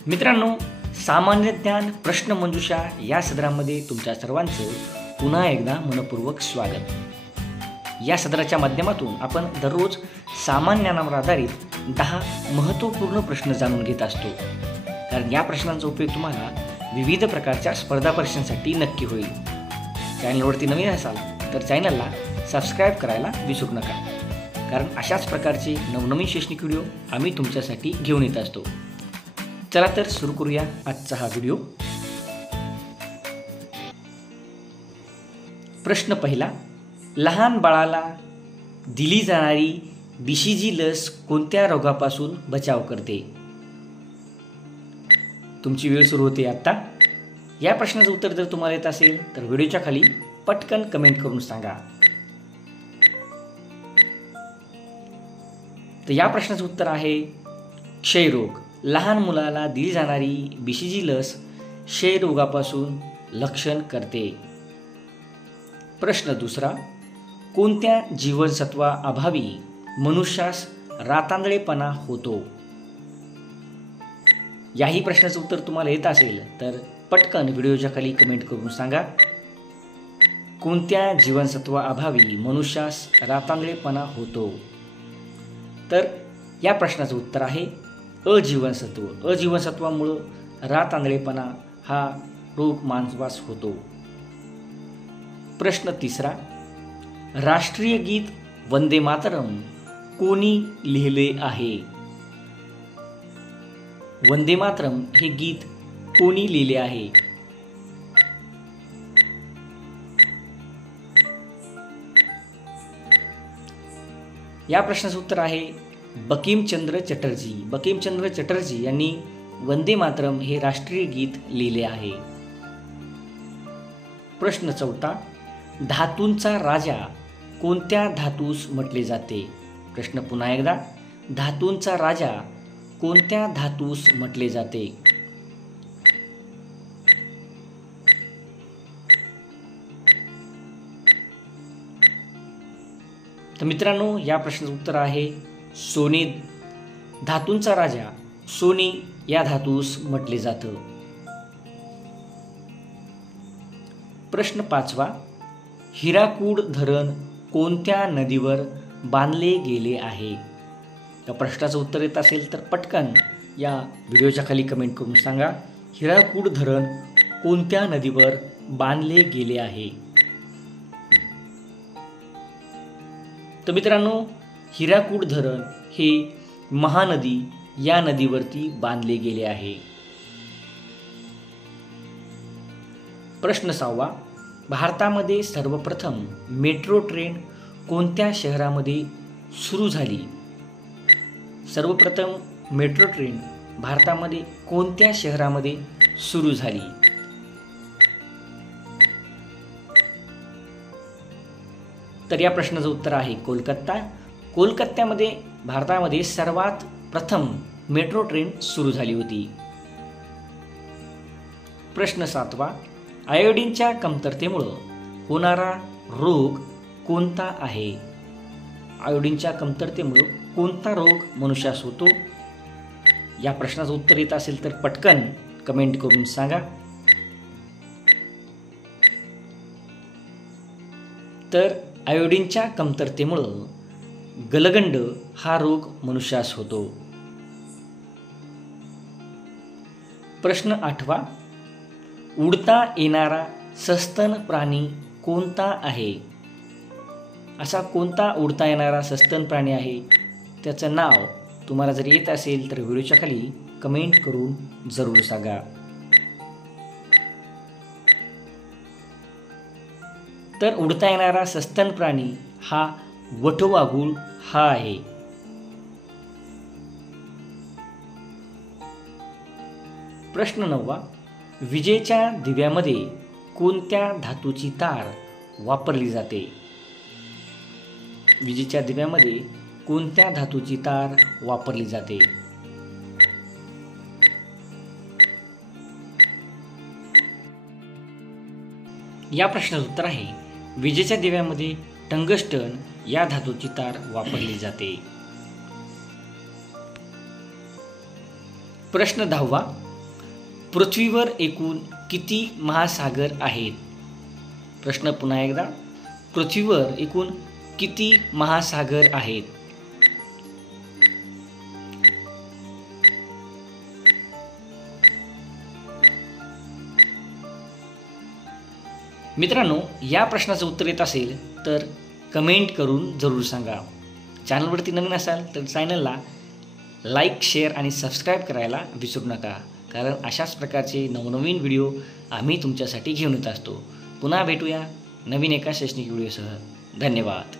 मित्रांनो, सामान्य ज्ञान प्रश्न मंजुषा या सदरामध्ये तुमच्या सर्वांचं पुन्हा एकदा मनपूर्वक स्वागत। या सदराच्या माध्यमातून आपण दररोज सामान्य ज्ञानावर आधारित 10 महत्त्वपूर्ण प्रश्न जाणून घेत असतो, कारण या प्रश्नांचा उपयोग तुम्हाला विविध प्रकारच्या स्पर्धा परीक्षांसाठी नक्की होईल। चॅनलवरती नवीन असाल तर चॅनलला सबस्क्राईब करायला विसरू नका, कारण अशाच प्रकारचे नवनवीन शैक्षणिक व्हिडिओ आम्ही तुमच्यासाठी घेऊन येत असतो। चला तर सुरू करूया आजचा हा व्हिडिओ। प्रश्न पहिला, लहान बाळाला दिली जाणारी BCG लस कोणत्या रोगापासून बचाव करते? तुमची वेळ सुरू होते आता। या प्रश्नाचं उत्तर जर तुम्हाला येत असेल तर व्हिडिओच्या खाली पटकन कमेंट करून सांगा। तर या प्रश्नाचं उत्तर आहे क्षयरोग। लहान मुलाला दिली जाणारी BCG लस क्षयरोगापासून रक्षण करते। प्रश्न दुसरा, कोणत्या जीवनसत्वाअभावी मनुष्यास रातांधळेपणा होतो? याही प्रश्नाचं उत्तर तुम्हाला येत असेल तर पटकन व्हिडिओच्या खाली कमेंट करून सांगा। कोणत्या जीवनसत्वाअभावी मनुष्यास रातांधळेपणा होतो? तर या प्रश्नाचं उत्तर आहे अजीवनसत्व। अजीवनसत्वामुळे रातांधळेपणा हा रोग माणसास होतो। प्रश्न तिसरा, राष्ट्रीय गीत वंदे मातरम कोणी लिहिले आहे? वंदे मातरम हे गीत कोणी लिहिले आहे? या प्रश्नाचं उत्तर आहे बंकिमचंद्र चटर्जी। बंकिमचंद्र चटर्जी यांनी वंदे मातरम हे राष्ट्रीय गीत लिहिले आहे। प्रश्न चौथा, धातूंचा राजा कोणत्या धातूस म्हटले जाते? प्रश्न पुन्हा एकदा, धातूंचा राजा कोणत्या धातूस म्हटले जाते? तर मित्रांनो, या प्रश्नाचं उत्तर आहे सोने। धातूंचा राजा सोने या धातूस म्हटले जातं। प्रश्न पाचवा, हिराकूड धरण कोणत्या नदीवर बांधले गेले आहे? या प्रश्नाचं उत्तर येत असेल तर पटकन या व्हिडिओच्या खाली कमेंट करून सांगा, हिराकूड धरण कोणत्या नदीवर बांधले गेले आहे? तर मित्रांनो, हिराकूड धरण हे महानदी या नदीवरती बांधले गेले आहे। प्रश्न सहावा, भारतामध्ये सर्वप्रथम मेट्रो ट्रेन कोणत्या शहरामध्ये सुरू झाली? सर्वप्रथम मेट्रो ट्रेन भारतामध्ये कोणत्या शहरामध्ये सुरू झाली? तर या प्रश्नाचं उत्तर आहे कोलकाता। कोलकात्यामध्ये भारतामध्ये सर्वात प्रथम मेट्रो ट्रेन सुरू झाली होती। प्रश्न सातवा, आयोडीनच्या कमतरतेमुळे होणारा रोग कोणता आहे? आयोडीनच्या कमतरतेमुळे कोणता रोग मनुष्यास होतो? या प्रश्नाचं उत्तर येत असेल तर पटकन कमेंट करून सांगा। तर आयोडीनच्या कमतरतेमुळे गलगंड हा रोग मनुष्यास होतो। प्रश्न आठवा, उडता येणारा सस्तन प्राणी कोणता आहे? असा कोणता उडता येणारा सस्तन प्राणी आहे? त्याचं नाव तुम्हाला जर येत असेल तर व्हिडिओच्या खाली कमेंट करून जरूर सांगा। तर उडता येणारा सस्तन प्राणी हा वटवाघूळ हा आहे। प्रश्न नववा, विजेच्या दिव्यामध्ये कोणत्या धातूची तार वापरली जाते? विजेच्या दिव्यामध्ये कोणत्या धातूची तार वापरली जाते? या प्रश्नाचं उत्तर आहे विजेच्या दिव्यामध्ये टंगस्टन या धातूची तार वापरली जाते। प्रश्न 10वा, पृथ्वीवर एकूण किती महासागर आहेत? प्रश्न पुन्हा एकदा, पृथ्वीवर एकूण किती महासागर आहेत? मित्रांनो, या प्रश्नाचं उत्तर येत असेल तर कमेंट करून जरूर सांगा. चॅनलवरती नवीन असाल तर चॅनलला लाईक, शेअर आणि सबस्क्राईब करायला विसरू नका, कारण अशाच प्रकारचे नवनवीन व्हिडिओ आम्ही तुमच्यासाठी घेऊन येत असतो. पुन्हा भेटूया नवीन एका शैक्षणिक व्हिडिओसह. धन्यवाद.